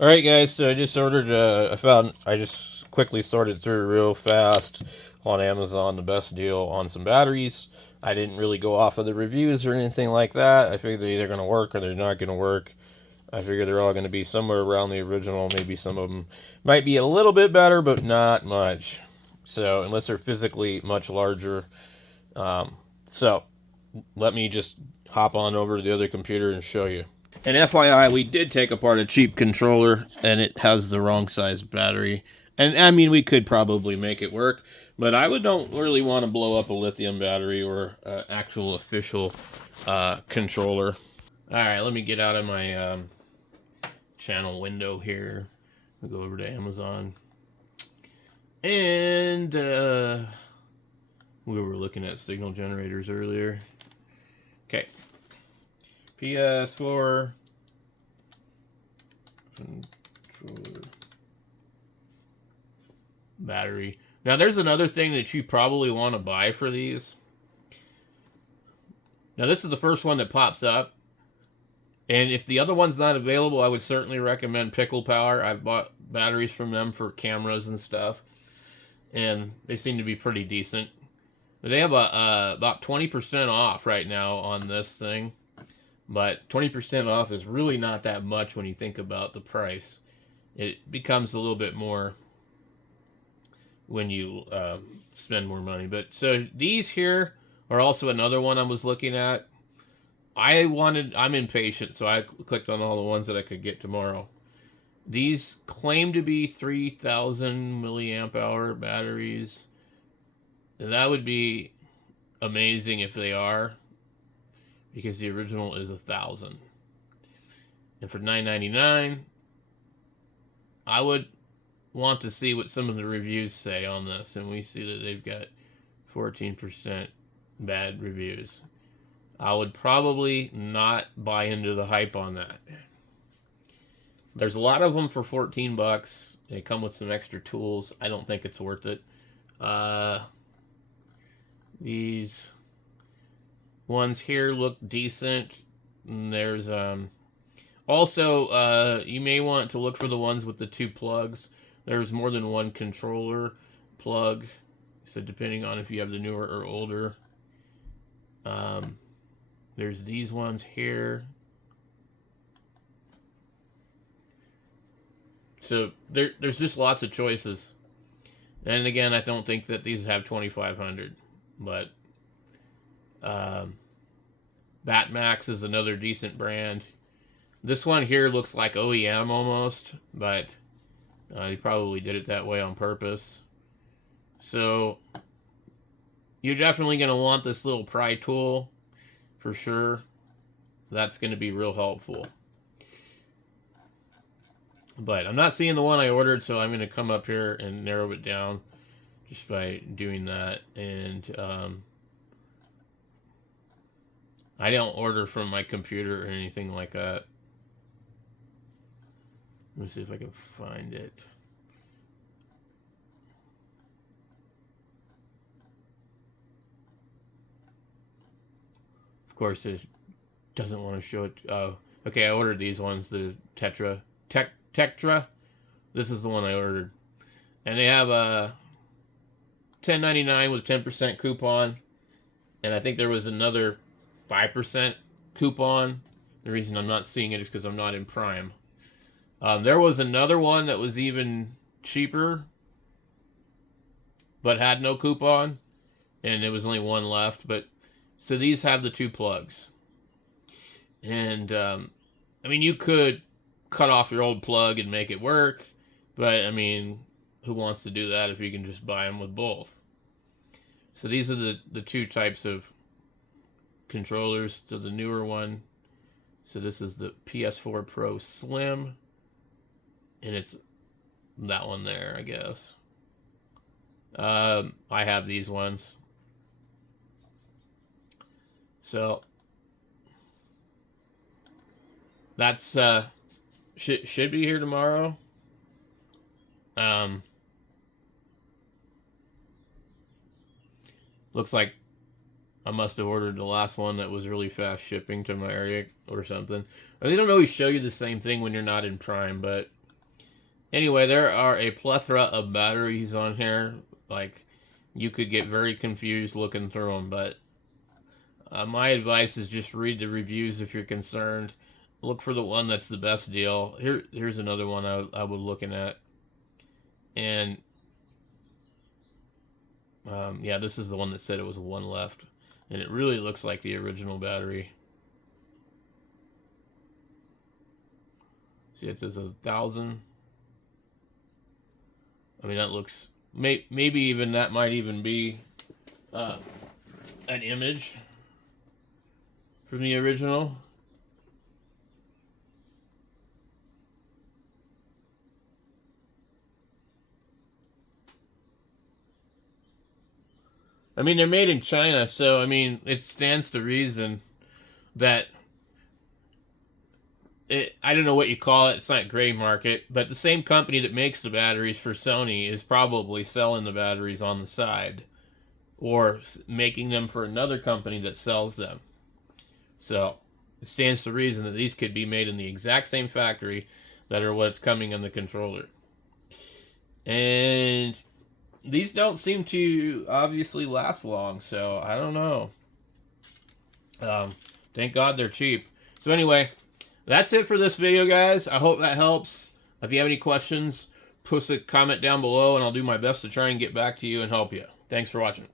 All right, guys. So I just ordered. I just quickly sorted through real fast on Amazon the best deal on some batteries. I didn't really go off of the reviews or anything like that. I figured they're either going to work or they're not going to work. I figure they're all going to be somewhere around the original. Maybe some of them might be a little bit better, but not much. So unless they're physically much larger. Um, so let me just hop on over to the other computer and show you. And FYI, we did take apart a cheap controller, and it has the wrong size battery. And I mean, we could probably make it work, but I don't really want to blow up a lithium battery or actual official controller. All right, let me get out of my channel window here. I'll go over to Amazon, and we were looking at signal generators earlier. Okay, ps4 controller battery. Now, there's another thing that you probably want to buy for these. Now, this is the first one that pops up. And if the other one's not available, I would certainly recommend Pickle Power. I've bought batteries from them for cameras and stuff. And they seem to be pretty decent. But they have about 20% off right now on this thing. But 20% off is really not that much when you think about the price. It becomes a little bit more when you spend more money. But so these here are also another one I was looking at. I'm impatient, so I clicked on all the ones that I could get tomorrow. These claim to be 3,000 milliamp hour batteries. And that would be amazing if they are, because the original is 1,000. And for $9.99, I would want to see what some of the reviews say on this, and we see that they've got 14% bad reviews. I would probably not buy into the hype on that. There's a lot of them for $14. They come with some extra tools. I don't think it's worth it. These ones here look decent. And there's also you may want to look for the ones with the two plugs. There's more than one controller plug, so depending on if you have the newer or older. There's these ones here. So there's just lots of choices. And again, I don't think that these have 2,500, but Batmax is another decent brand. This one here looks like OEM almost, but they probably did it that way on purpose. So you're definitely going to want this little pry tool for sure. That's going to be real helpful. But I'm not seeing the one I ordered, so I'm going to come up here and narrow it down just by doing that. And I don't order from my computer or anything like that. Let me see if I can find it. Of course, it doesn't want to show it. Oh, okay. I ordered these ones, the Tetra. This is the one I ordered, and they have a $10.99 with 10% coupon, and I think there was another 5% coupon. The reason I'm not seeing it is because I'm not in Prime. There was another one that was even cheaper, but had no coupon, and there was only one left. But so these have the two plugs, and I mean, you could cut off your old plug and make it work, but I mean, who wants to do that if you can just buy them with both? So these are the two types of controllers. So the newer one, so this is the PS4 Pro Slim, and it's that one there, I guess. I have these ones. So that's should be here tomorrow. Looks like I must have ordered the last one that was really fast shipping to my area or something. They don't always show you the same thing when you're not in Prime, but Anyway, there are a plethora of batteries on here. Like, you could get very confused looking through them, but my advice is just read the reviews if you're concerned. Look for the one that's the best deal. Here's another one I was looking at. And, yeah, this is the one that said it was one left. And it really looks like the original battery. See, it says 1,000. I mean, that looks... Maybe even that might even be an image from the original. I mean, they're made in China, so, I mean, it stands to reason that I don't know what you call it. It's not gray market, but the same company that makes the batteries for Sony is probably selling the batteries on the side or making them for another company that sells them. So it stands to reason that these could be made in the exact same factory that are what's coming in the controller. And these don't seem to obviously last long, so I don't know. Thank God they're cheap. So anyway, that's it for this video, guys. I hope that helps. If you have any questions, post a comment down below, and I'll do my best to try and get back to you and help you. Thanks for watching.